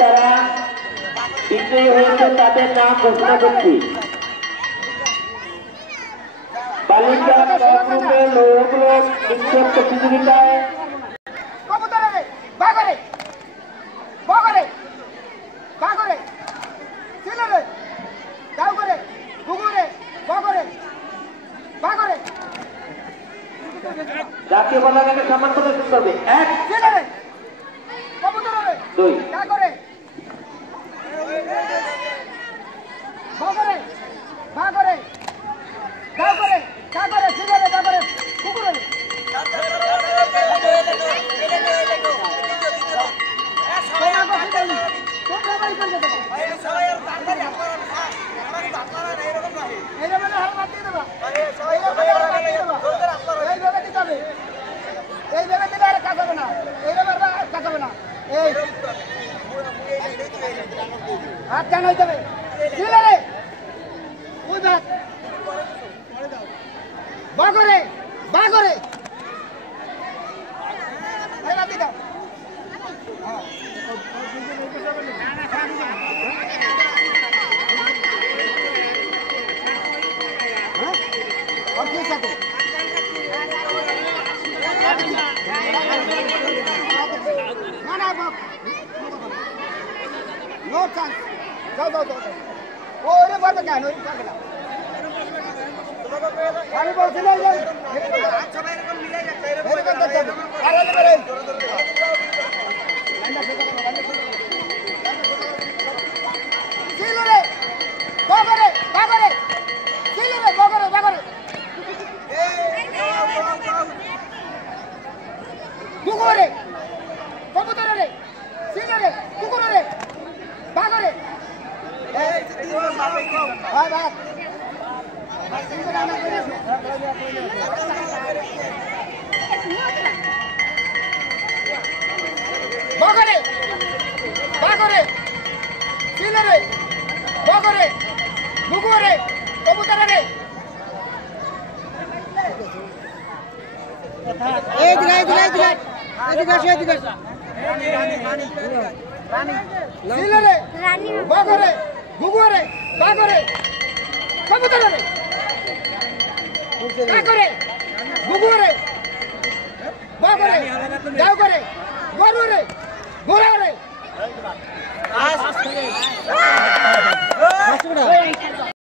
তারা বিজয়ী হয়েছে তাদের নাম ঘোষণা করছি। বালিকা গ্রুপের লৌহগুলো নিক্ষেপ প্রতিযোগিতায় জাতীয় পতাকাকে সম্মান প্রদর্শন করবে। 1 2 No chance. Go. Oh, ini baru kan, ini baru kan. Kami baru sini aja. Ini kan terjadi. Ada lebih. Silure, bagore. Silure, bagore. Bugore, komputere, silure, bugore. bagore silere bagore bugore komputere silere bagore bugore bagore komputere bagore bugore bagore daugore gorore gorore